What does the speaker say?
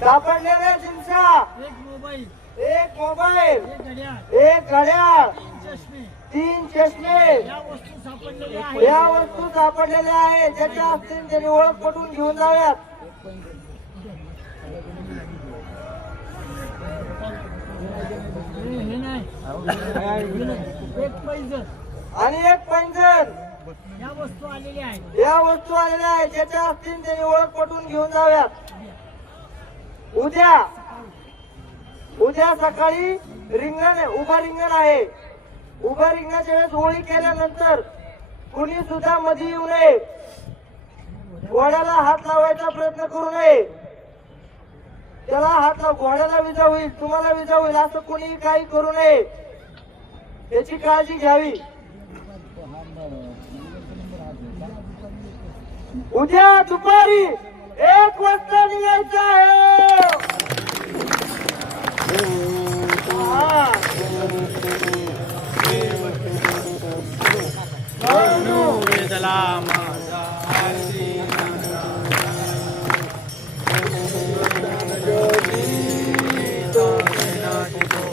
सापडलेल्या चिंचा, एक मोबाईल, एक घड्याळ, 3 चष्मे या वस्तू सापडलेल्या आहेत. ज्याच्या असतील त्यांनी ओळख पटवून घेऊन जाव्यात. आणि एक पैंजण या वस्तू आलेल्या आहेत. ज्याच्या असतील त्यांनी ओळख पटवून घेऊन जाव्यात. उद्या सकाळी रिंगण, उभा रिंगण आहे. उभ्या रिंगणाच्या वेळेस होळी केल्यानंतर कुणी सुद्धा मध्ये येऊ नये. घोड्याला हात लावायचा प्रयत्न करू नये. त्याला हात लाव, घोड्याला विजा होईल, तुम्हाला विजा होईल, असं कोणी काही करू नये. याची काळजी घ्यावी. उद्या दुपारी 1 वाजता निघायचं आहे. चला